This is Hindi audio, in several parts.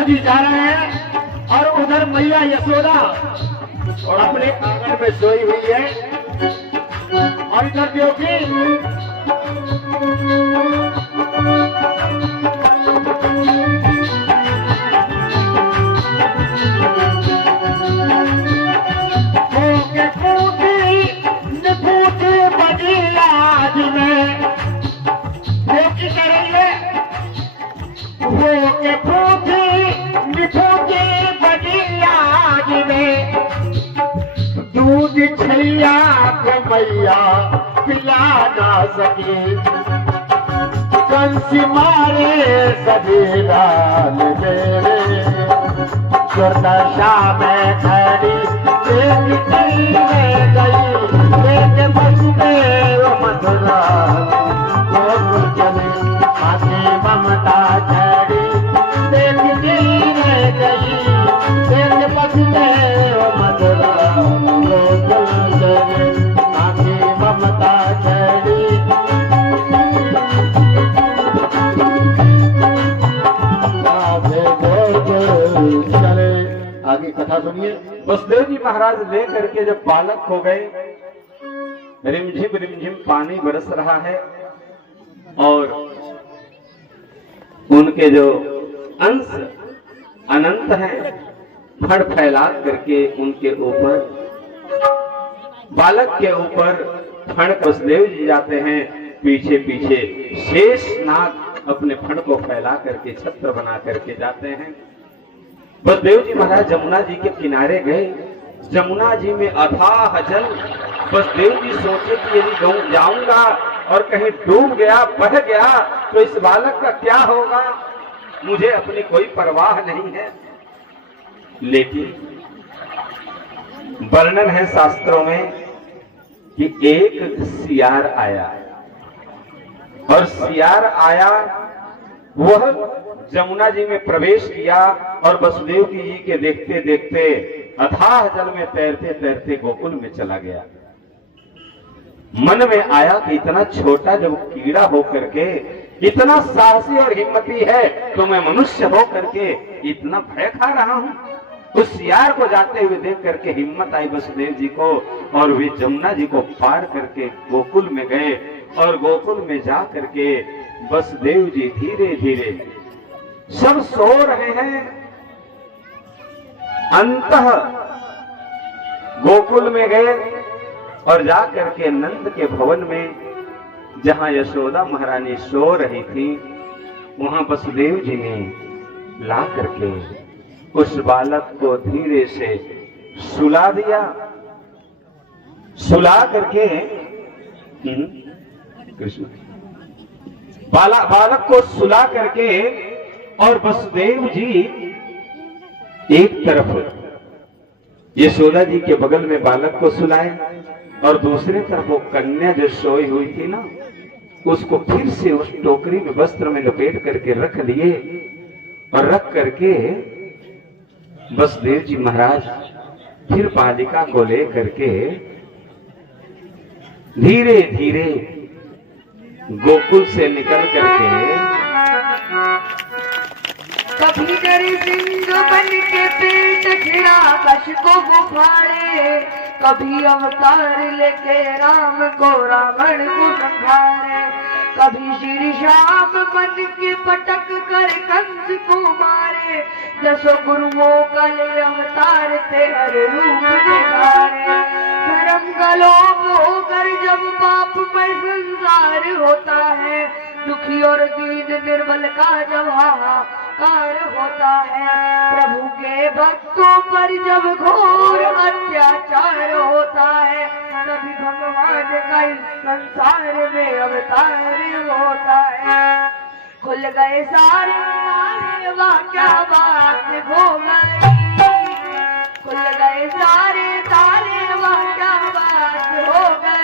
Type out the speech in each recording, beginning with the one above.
जी जा रहे हैं और उधर मैया यशोदा और अपने आंगन में सोई हुई है और इधर देवकी मैया पिला ना सके कंसी मारे सभी लाल मेरे सुरदशा में खड़ी एक गई एक वसुदेव मथुरा गोकुल चली आगे ममता खड़ी एक गई एक वसुदेव मथुरा गोकुल चली ममता चढ़ी चले। आगे कथा सुनिए। वसुदेव जी महाराज ले करके जब बालक हो गए, रिमझिम पानी बरस रहा है और उनके जो अंश अनंत हैं फड़ फैला करके उनके ऊपर बालक के ऊपर फण वसुदेव जी जाते हैं। पीछे पीछे शेष नाग अपने फण को फैला करके छत्र बना करके जाते हैं। वसुदेव जी महाराज जमुना जी के किनारे गए। जमुना जी में अथाह जल। वसुदेव जी सोचे कि यदि जाऊंगा और कहीं डूब गया बह गया तो इस बालक का क्या होगा, मुझे अपनी कोई परवाह नहीं है। लेकिन वर्णन है शास्त्रों में कि एक सियार आया और सियार आया, वह जमुना जी में प्रवेश किया और वसुदेव जी के देखते देखते अथाह जल में तैरते तैरते गोकुल में चला गया। मन में आया कि इतना छोटा जब कीड़ा हो करके इतना साहसी और हिम्मती है तो मैं मनुष्य हो करके इतना भय खा रहा हूं। उस सियार को जाते हुए देख करके हिम्मत आई वसुदेव जी को और वे जमुना जी को पार करके गोकुल में गए और गोकुल में जा करके वसुदेव जी धीरे धीरे सब सो रहे हैं। अंतः गोकुल में गए और जा करके नंद के भवन में जहां यशोदा महारानी सो रही थी वहां वसुदेव जी ने ला करके उस बालक को धीरे से सुला दिया। सुला करके कृष्ण बालक को सुला करके और वसुदेव जी एक तरफ यशोदा जी के बगल में बालक को सुलाए और दूसरे तरफ वो कन्या जो सोई हुई थी ना उसको फिर से उस टोकरी में वस्त्र में लपेट करके रख लिए और रख करके वसुदेव जी महाराज फिर बालिका को लेकर के धीरे धीरे गोकुल से निकल करके कभी डरे सिंह बन के पेट हिरण्यकश को बुखारे, कभी अवतार लेके राम को रावण को संहारे, कभी श्री श्याम बन के पटक कर कंस को मारे, दसों गुरुओं का ले अवतार थे हर रूप दिखारे। धर्म का लोभ होकर जब पाप में संसार होता है, दुखी और दीन निर्बल का जब हाहाकार होता है, प्रभु के भक्तों पर जब घोर अत्याचार होता है, तभी भगवान का इस संसार में अवतार होता है। खुल गए सारे वाक्या बात हो गई, खुल गए सारे तारे वाक्या बात हो गई।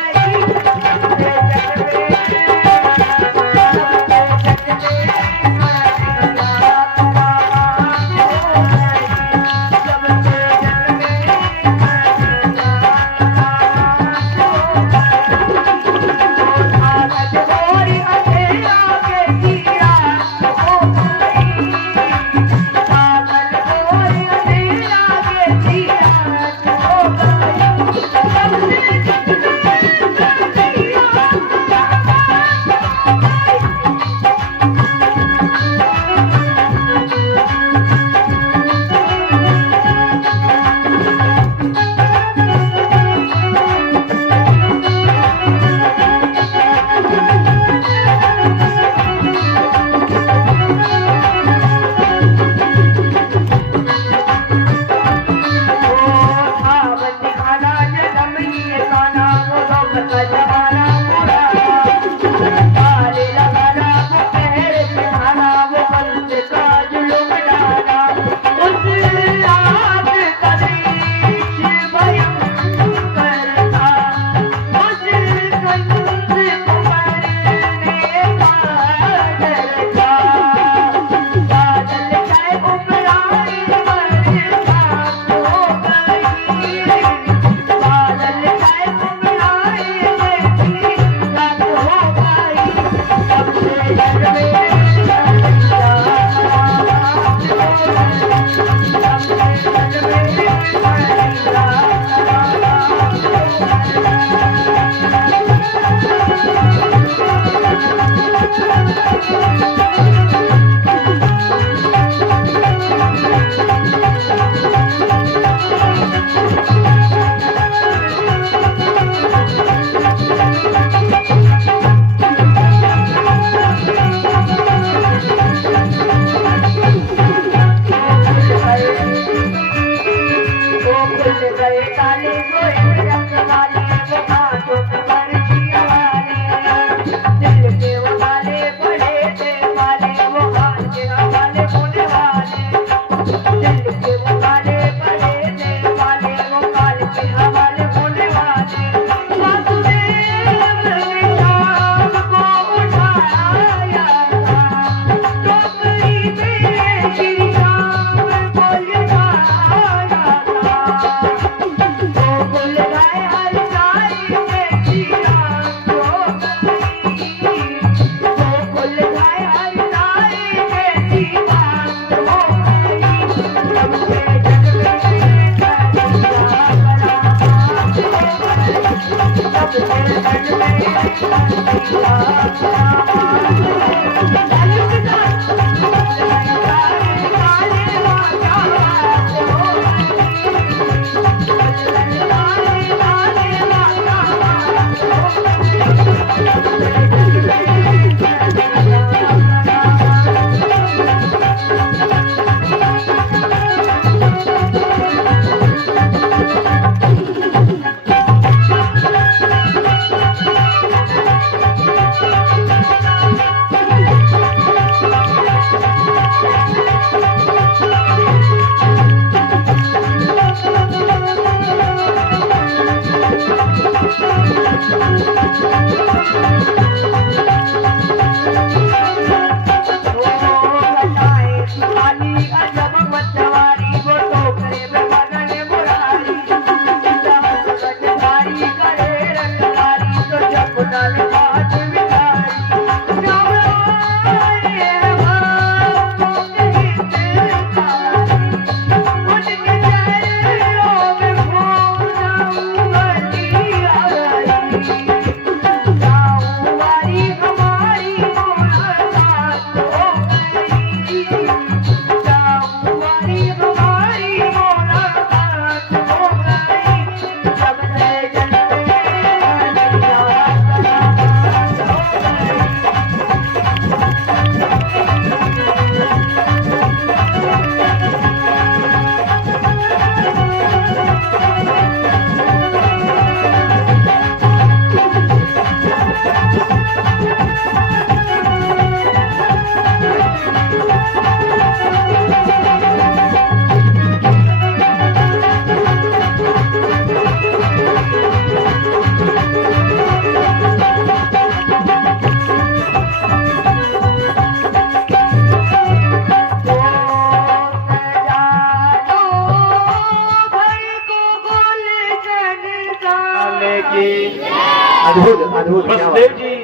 अद्भुत अद्भुत। वसुदेव जी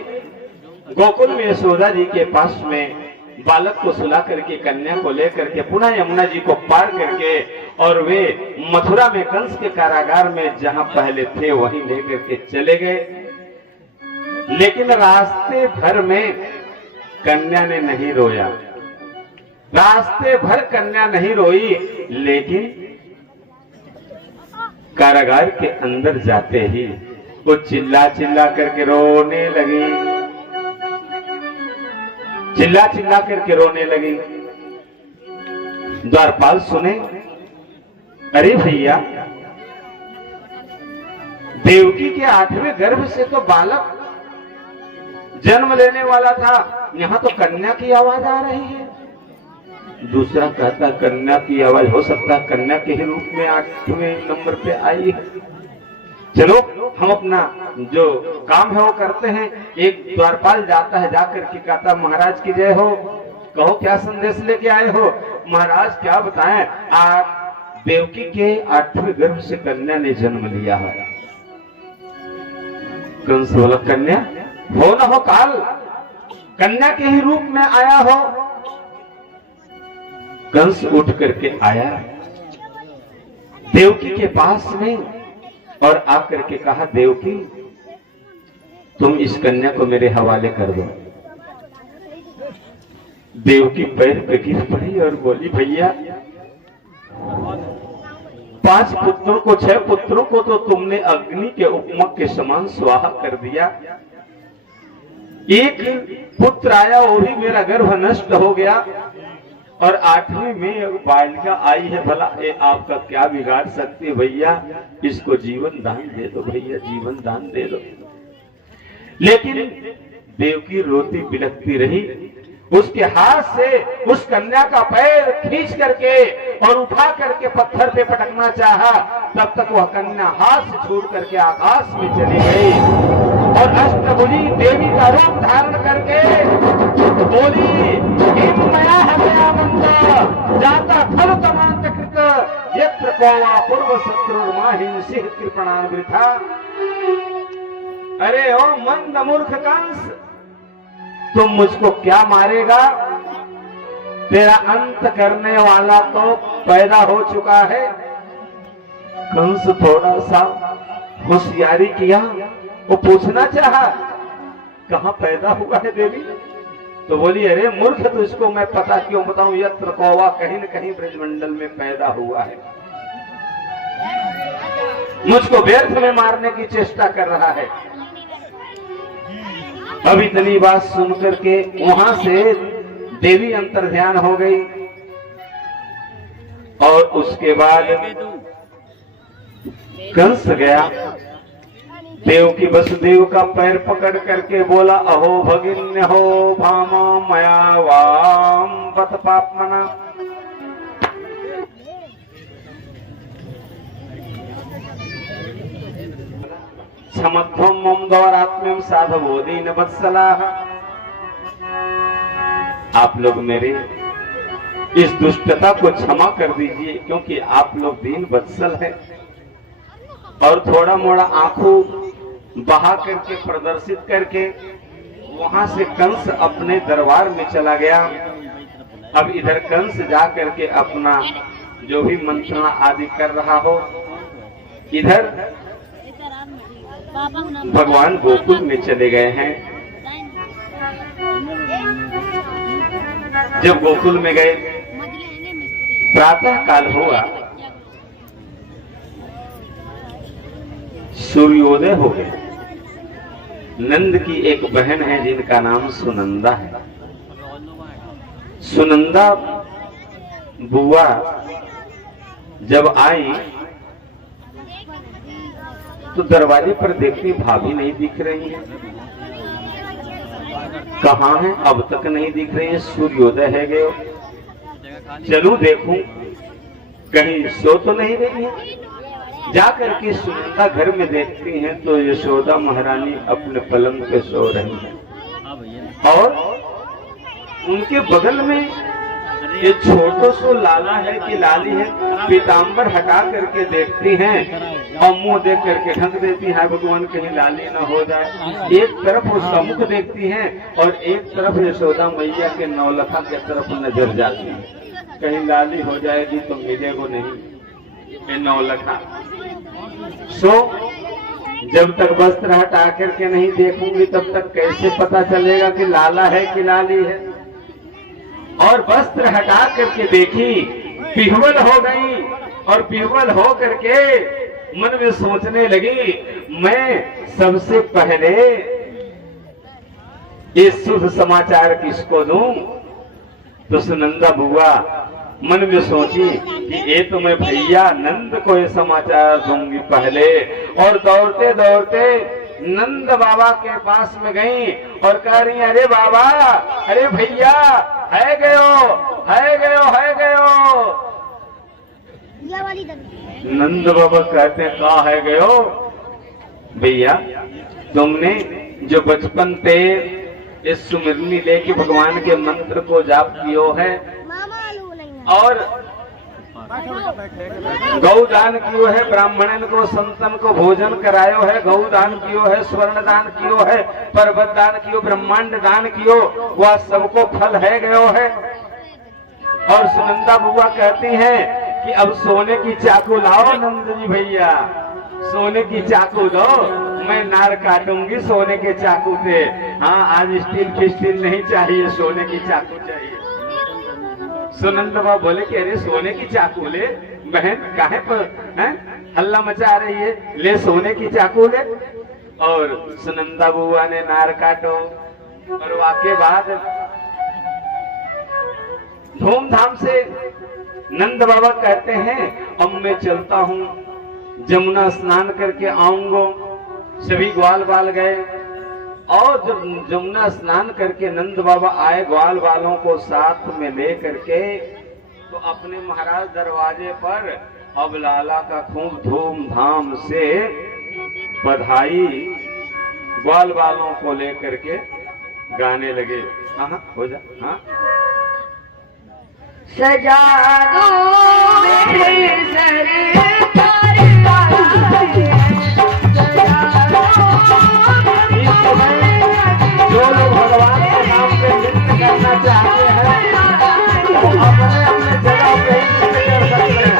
गोकुल में यशोदा जी के पास में बालक को सुला करके कन्या को लेकर के पुनः यमुना जी को पार करके और वे मथुरा में कंस के कारागार में जहां पहले थे वहीं लेकर के चले गए। लेकिन रास्ते भर में कन्या ने नहीं रोया, रास्ते भर कन्या नहीं रोई, लेकिन कारागार के अंदर जाते ही वो चिल्ला चिल्ला करके रोने लगी, चिल्ला चिल्ला करके रोने लगी। द्वारपाल सुने, अरे भैया देवकी के 8वें गर्भ से तो बालक जन्म लेने वाला था, यहाँ तो कन्या की आवाज आ रही है। दूसरा कहता कन्या की आवाज हो सकता है कन्या के ही रूप में 8वें नंबर पे आई है। चलो हम अपना जो काम है वो करते हैं। एक द्वारपाल जाता है, जाकर के कहता महाराज की जय हो, कहो क्या संदेश लेके आए हो। महाराज क्या बताएं, आप देवकी के 8वें गर्भ से कन्या ने जन्म लिया है। कंस बोला कन्या हो न हो काल, कन्या के ही रूप में आया हो। कंस उठ करके आया देवकी के पास में और आकर के कहा देवकी तुम इस कन्या को मेरे हवाले कर दो। देवकी पैर पे गिर पड़ी और बोली भैया 5 पुत्रों को 6 पुत्रों को तो तुमने अग्नि के उपमक के समान स्वाहा कर दिया। एक पुत्र आया वो भी मेरा गर्भ नष्ट हो गया और 8वें में बालिका आई है, भला ये आपका क्या बिगाड़ सकती है भैया, इसको जीवन दान दे दो भैया, जीवन दान दे दो। लेकिन देवकी रोती बिलखती रही। उसके हाथ से उस कन्या का पैर खींच करके और उठा करके पत्थर पे पटकना चाहा, तब तक वह कन्या हाथ से छोड़ करके आकाश में चली गई और अष्टभुजी देवी का रूप धारण करके बोली जाता फल तमांत कृत यत्र कोवा पूर्व शत्रुर्माहिं सिंह कृपणान्विता। अरे ओ मंद मूर्ख कंस, तुम मुझको क्या मारेगा? तेरा अंत करने वाला तो पैदा हो चुका है। कंस थोड़ा सा होशियारी किया, वो पूछना चाहा कहां पैदा हुआ है देवी? तो बोली अरे मूर्ख, तो इसको मैं पता क्यों बताऊं, यत्र कौवा कहीं न कहीं ब्रजमंडल में पैदा हुआ है। मुझको व्यर्थ में मारने की चेष्टा कर रहा है। अब इतनी बात सुनकर के वहां से देवी अंतर्ध्यान हो गई और उसके बाद कंस गया देवकी वसुदेव का पैर पकड़ करके बोला अहो भगिन्य हो भामा मया वाम पथ पापमना। समत्वम मम द्वारात्म्यम साधवोदीन वत्सलाः। आप लोग मेरे इस दुष्टता को क्षमा कर दीजिए, क्योंकि आप लोग दीन वत्सल हैं। और थोड़ा मोड़ा आंखों बहा करके प्रदर्शित करके वहां से कंस अपने दरबार में चला गया। अब इधर कंस जा करके अपना जो भी मंत्रणा आदि कर रहा हो, इधर भगवान गोकुल में चले गए हैं। जब गोकुल में गए, प्रातः काल हुआ, सूर्योदय हो गया। नंद की एक बहन है जिनका नाम सुनंदा है। सुनंदा बुआ जब आई तो दरवाजे पर देखती भाभी नहीं दिख रही है। कहाँ है? अब तक नहीं दिख रही है, सूर्योदय है गयो। चलूं देखूं कहीं सो तो नहीं रही है। जाकर के सुनंदा घर में देखती हैं तो यशोदा महारानी अपने पलंग पे सो रही है और उनके बगल में ये छोटो सो लाला है कि लाली है, पीताम्बर हटा करके देखती हैं और मुंह देख करके ढक देती है, भगवान कहीं लाली न हो जाए। एक तरफ उसका मुख देखती हैं और एक तरफ यशोदा मैया के नौलखा के तरफ नजर जाती है, कहीं लाली हो जाएगी तो मिलेगो नहीं नौलखा। सो जब तक वस्त्र हटा करके नहीं देखूंगी तब तक कैसे पता चलेगा कि लाला है कि लाली है। और वस्त्र हटा करके देखी, पिघल हो गई और पिघल हो करके मन में सोचने लगी मैं सबसे पहले ये शुभ समाचार किसको दूं। तो सुनंदा बुआ मन में सोची कि ये तो मैं भैया नंद को ये समाचार दूंगी पहले। और दौड़ते दौड़ते नंद बाबा के पास में गई और कह रही, अरे बाबा, अरे भैया, है गयो, है गयो, है गयो। नंद बाबा कहते हैं, कहा है गयो? भैया, तुमने जो बचपन पे इस सुमिरनी लेके भगवान के मंत्र को जाप कियो है और गौदान कियो है, ब्राह्मणन को संतन को भोजन करायो है, गौदान कियो है, स्वर्ण दान कियो है, पर्वत दान कियो, ब्रह्मांड दान कियो, वह सबको फल है गयो है। और सुनंदा बुआ कहती हैं कि अब सोने की चाकू लाओ नंद जी भैया, सोने की चाकू दो, मैं नार काटूंगी सोने के चाकू से। हाँ, आज स्टील फिस्टील नहीं चाहिए, सोने की चाकू चाहिए। सुनंद बाबा बोले कि अरे सोने की चाकू ले बहन, काहे पर हल्ला मचा रही है, ले सोने की चाकू ले। और सुनंदा बुआ ने नार काटो और वाके बाद धूमधाम से नंद बाबा कहते हैं, अब मैं चलता हूँ, जमुना स्नान करके आऊंगा। सभी ग्वाल बाल गए और जब जमुना स्नान करके नंद बाबा आए ग्वाल बालों को साथ में ले करके, तो अपने महाराज दरवाजे पर अब लाला का खूब धूमधाम से बधाई ग्वाल बालों को लेकर के गाने लगे। हाँ, हो जा। हाँ, सजा दो मेरे सरकार जो लोग भगवान के नाम पे नृत्य करना चाहते हैं वो अपने अपने जगह पे ही नृत्य कर सकते हैं।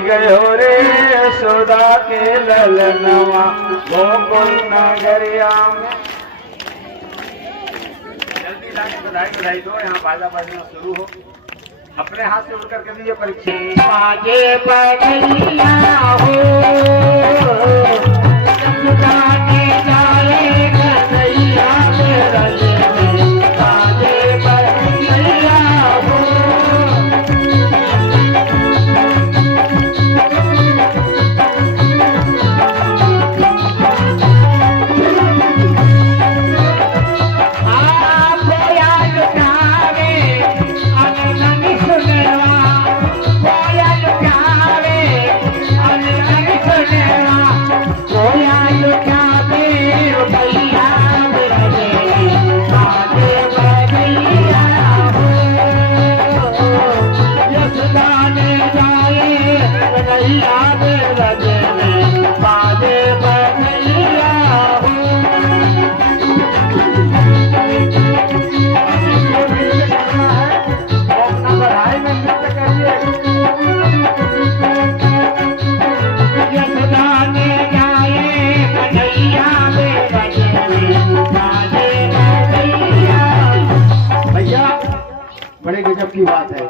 गयो रे यशोदा के ललनवा गोकुल नगरिया में। जल्दी जाके बधाई दो, यहाँ बाजा बजना शुरू हो। अपने हाथ से उड़कर के दीजिए परीक्षा। आगे बढ़िया हो यशदाने जाए कन्हैया बिरज में बाजे बजैया हो। बड़े गजब की बात है।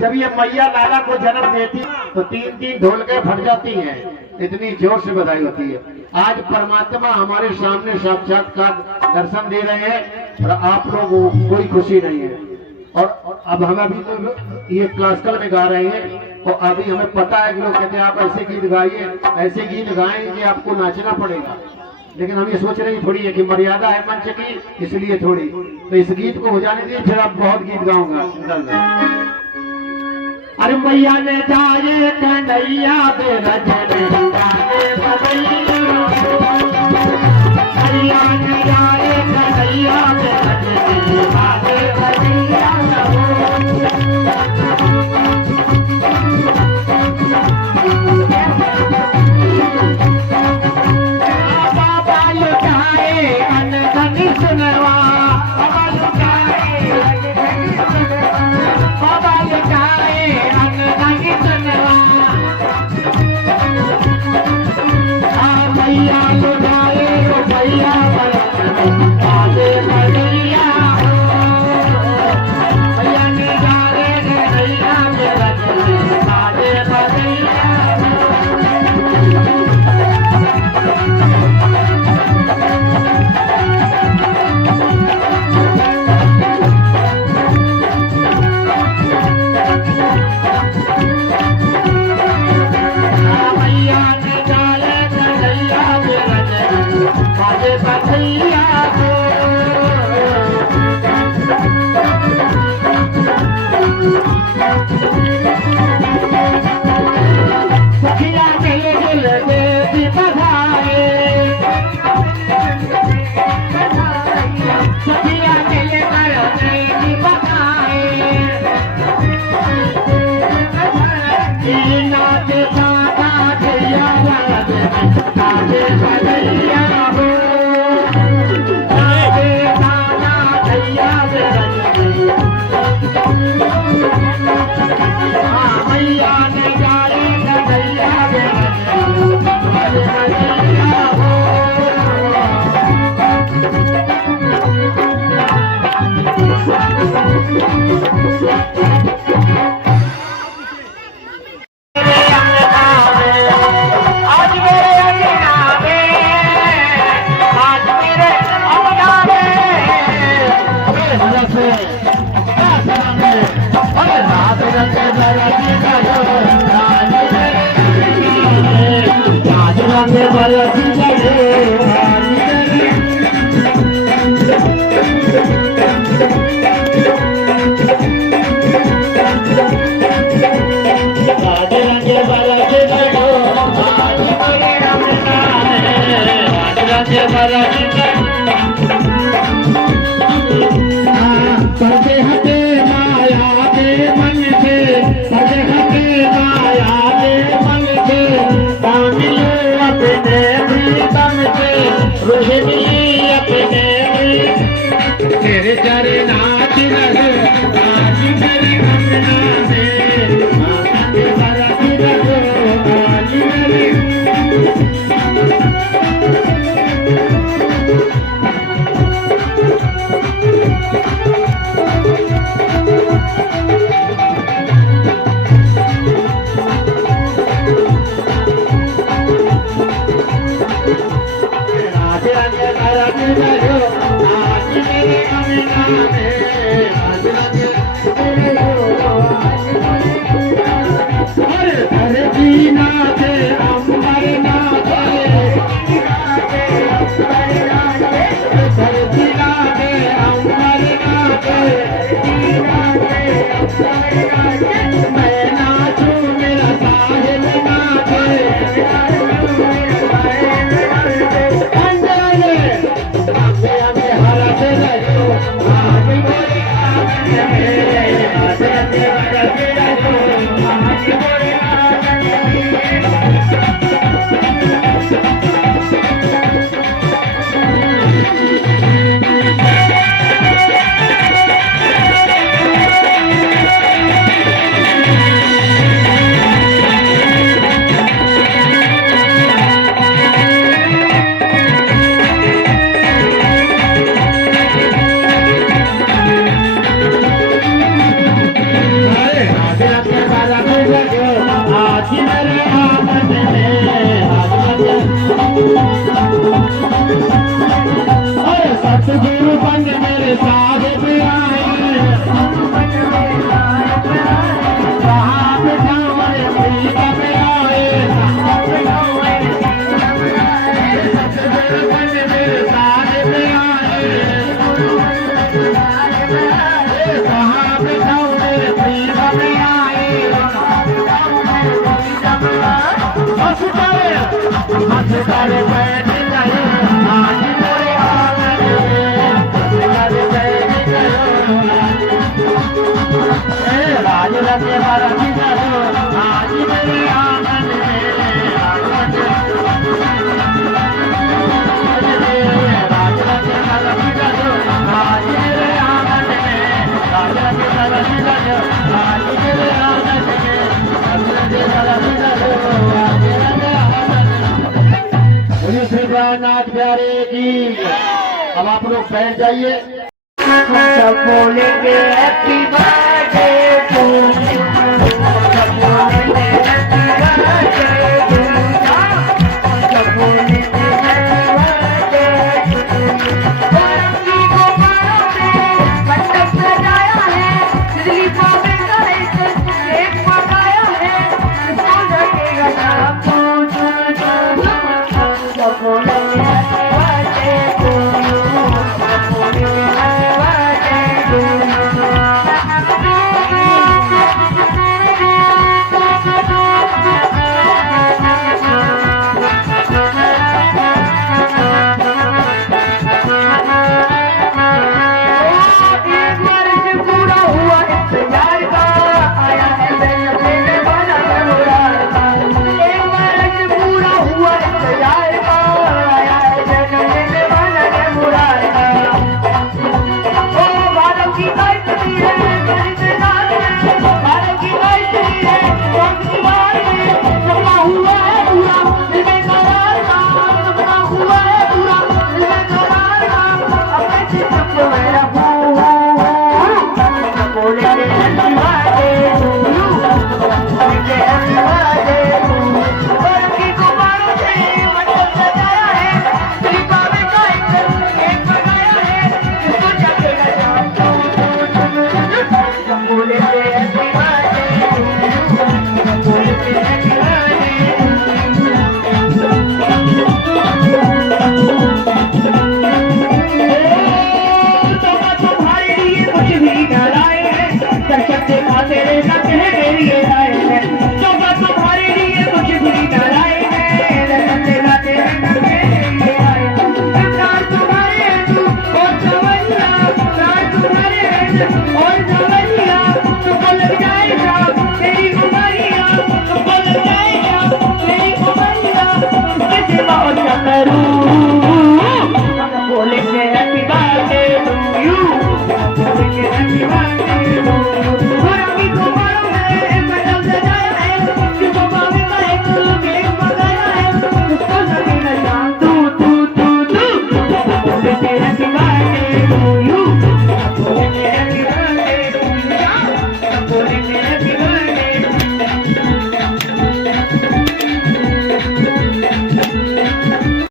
जब ये मैया लाला को जन्म देती तो 3-3 ढोलकें फट जाती हैं, इतनी जोर से बधाई होती है। आज परमात्मा हमारे सामने साक्षात्कार दर्शन दे रहे हैं और आप लोगों को कोई खुशी नहीं है। और अब हम अभी तो ये क्लासिकल में गा रहे हैं और अभी हमें पता है कि लोग कहते हैं आप ऐसे गीत गाइए, ऐसे गीत गाएंगे आपको नाचना पड़ेगा, लेकिन हम ये सोच रहे थोड़ी है कि मर्यादा है मंच की, इसलिए थोड़ी तो इस गीत को हो जाने दीजिए, फिर आप बहुत गीत गाऊंगा। अरे मैया ने जाए कन्हैया बिरज में बाजे बजैया, मैया ने जाए कन्हैया बिरज में बाजे बजैया के बारा सीधा जो आज मेरे आंगन में राज रंगे बारा सीधा जो आज मेरे आंगन में राज रंगे बारा सीधा जो आज मेरे आंगन में राज रंगे बारा सीधा जो आज मेरे आंगन में। बोलिए श्री नाथ प्यारे की। अब आप लोग बैठ जाइए। सब बोलेंगे